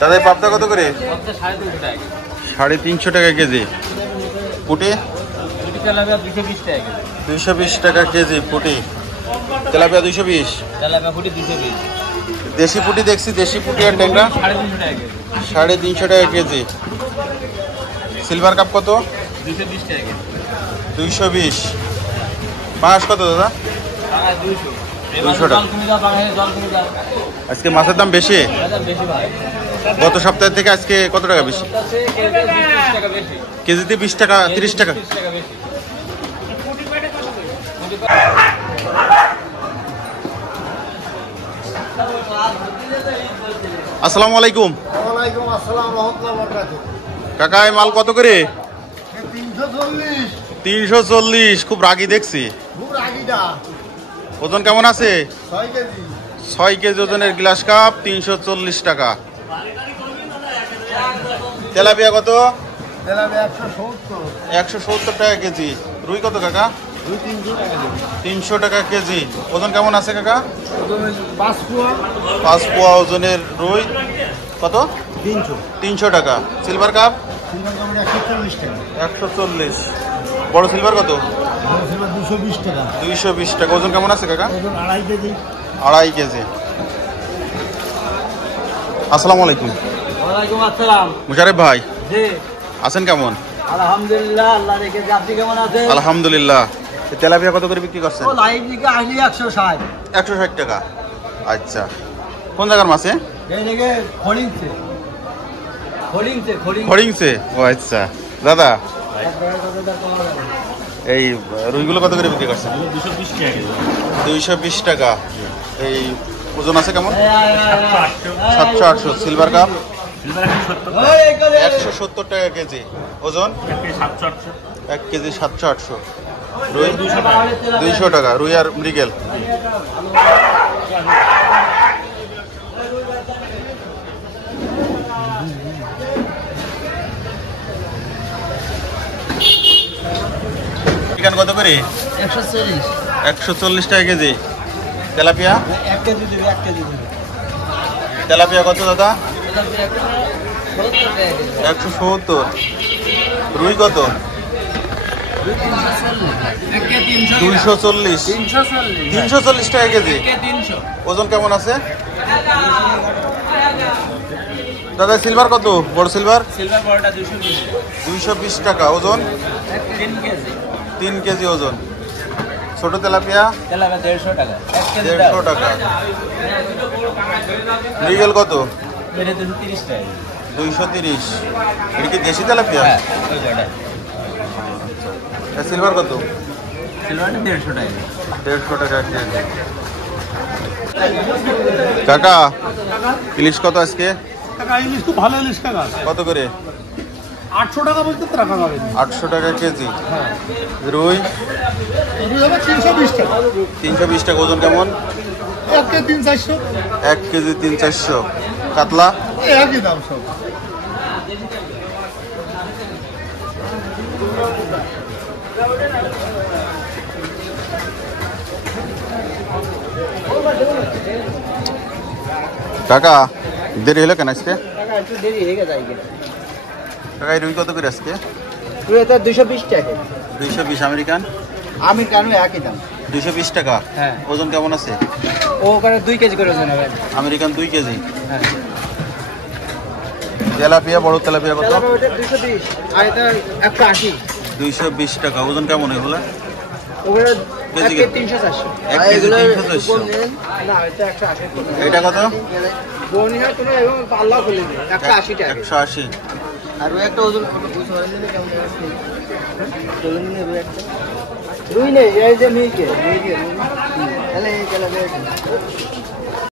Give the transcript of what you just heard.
দাদা পাবদা কত করে? 350 টাকা কেজি। পুঁটি 220 টাকা কেজি। পুঁটি তেলাপিয়া 220। দেশি পুঁটি দেখছি, দেশি পুঁটি আর ট্যাংরা 350 টাকা কেজি। সিলভার কাপ কত? 220। পাঁচ কত দাদা? 200 টাকা। আজকে মাছের দাম বেশি গত সপ্তাহ থেকে, আজকে কত টাকা বেশি? কেজিতে 20 টাকা 30 টাকা। আসসালামু আলাইকুম। ওয়ালাইকুম আসসালাম রাহমাতুল্লাহি ওয়া বারাকাতুহু। কাকা এই মাল কত করে? 340। 340। খুব রাগী দেখছি। খুব রাগীটা। ওজন কেমন আছে? 6 কেজি। 6 কেজি ওজনের গ্লাস কাপ 340 টাকা। তেলাপিয়া কত? তেলাপিয়া 170। 170 টাকা কেজি। রুই কত কাকা? রুই 300 টাকা কেজি। 300 টাকা কেজি। ওজন কেমন আছে কাকা? ওজন 5 পোয়া। 5 পোয়া ওজনের রুই কত? 300 টাকা। Silver cup? সিলভার কাপ 140 টাকা। 140। বড় সিলভার কত? বড় সিলভার 220 টাকা। 220 টাকা। ওজন কেমন আছে কাকা? ওজন 2.5 কেজি। 2.5 কেজি। আসসালামু আলাইকুম। ওয়ালাইকুম আসসালাম। মুশাররফ ভাই জি আছেন কেমন? আলহামদুলিল্লাহ, আল্লাহ রেখেছে। আপনি কেমন আছেন? আলহামদুলিল্লাহ। তেলাপিয়া কত করে বিক্রি করছেন? ও লাইভ দিকে আসলে 160। 160 টাকা। আচ্ছা, কোন জায়গার মাছে? এই দিকে খড়িংছে। খড়িংছে। ও আচ্ছা দাদা, এই রুইগুলো কত করে বিক্রি করছেন? 220 টাকা। এই ওজন আছে কেমন? 700-800। সিলভার কাপ 170 টাকা কেজি। ওজন 1 কেজি 700-800। রুই 200 টাকা। রুই আর মৃগেল। চিকেন কত করে? 140। 140 টাকা কেজি। তেলাপিয়া 1 কেজি দিবে, 1 কেজি দিবে। তেলাপিয়া কত দাদা? 170 টাকা কেজি। 170। রুই কত? 240। 340 টাকা কেজি। ওজন কেমন আছে দাদা? সিলভার কত? বড় সিলভার 220 টাকা। ওজন 3 কেজি ওজন। ছোট তেলাপিয়া 150 টাকা। 150 টাকা। মৃগেল কত? 230। এটা কি দেশি তেলাপিয়া? সিলভার কত? 150 টাকা। 150 টাকা কেজি। কাকা ইলিশ কত আজকে? টাকা ইলিশ খুব ভালো ইলিশ টাকা। কত করে? 800 টাকা বলতে তো রাখা যাবে। 800 টাকা কেজি। রুই রুই হবে 320 টাকা। 320 টাকা। ওজন কেমন? 1 কেজি 300-400। 1 কেজি 300-400। কাতলা একই দাম সব। কাকা দেরি হলো কেন আজকে? টাকা একটু দেরি হয়ে গেছে আজকে। কাকা রুই কত করে আজকে? রুই এটা 220 টাকা। 220। আমেরিকান? আমেরিকান একই দাম। 220 টাকা। হ্যাঁ। ওজন কেমন আছে? ও ওখানে 2 কেজি করে ওজন হবে। American 2 KG. হ্যাঁ। তেলাপিয়া বড় তেলাপিয়া কত? তেলাপিয়া ওটা 220 আর এটা 180। 220 টাকা। ওজন কেমন এগুলা? ওগুলো কেজি 1 কেজি 300-400। 1 কেজি 300-400। না এটা 180। এটা কত? বনিয়া কোনো এবং পাল্লা খুলে 180 টাকা। 180। আর ওই একটা ওজন কত? 200 কেমন আছে? চলুন নিয়ে রুই একটা। রুই নেই, এই যে মিকে তাহলে এই তেলাপিয়া